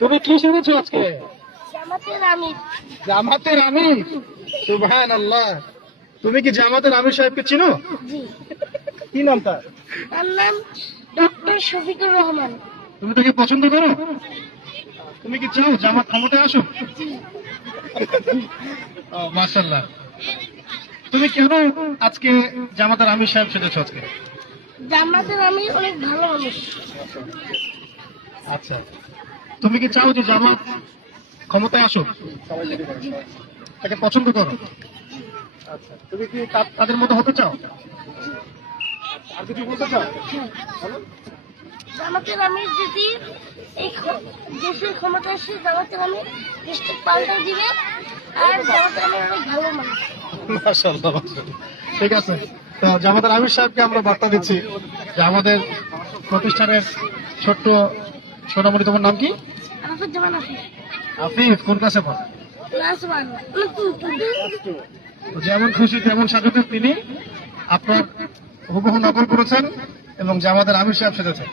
তুমি কি শুনেছো আজকে? জামাতের আমির। জামাতের আমির। সুবহানাল্লাহ। তুমি কি জামাতের আমির সাহেবকে চিনো? জি। কি নাম তার? তার নাম ডক্টর শফিকুর রহমান। তুমি তাকে পছন্দ করো? তুমি কি চাও জামাত ক্ষমতায় আসুক? জি। মাশাআল্লাহ। তুমি কেন আজকে জামাতের আমির সাহেব সেজেছো আজকে? জামাতের আমির অনেক ভালো মানুষ। আচ্ছা, তুমি কি চাও যে জামাত ক্ষমতায় আসুক? তাকে পছন্দ করো? আচ্ছা, তুমি কি তাদের মতো হতে চাও? আর কিছু বলতে চাও? জামাতের আমির যদি এই দেশের ক্ষমতা আসে, জামাতের আমির দেশটা পাল্টে দিবে। আর জামাতের আমির অনেক ভালো মানুষ। মাশাআল্লাহ, মাশাআল্লাহ। ঠিক আছে, তো জামাতের আমির সাহেবকে আমরা বার্তা দিচ্ছি যে আমাদের প্রতিষ্ঠানের ছোট্ট সোনামণি, তোমার নাম কি? আরাফাত জামান আফিফ। আফিফ, কোন ক্লাসে পড়ো? ক্লাস 1। তো যেমন খুশি তেমন সাজুতে তিনি আপনার হুবহু নকল করেছেন এবং জামাতের আমির সাহেব সেজেছেন।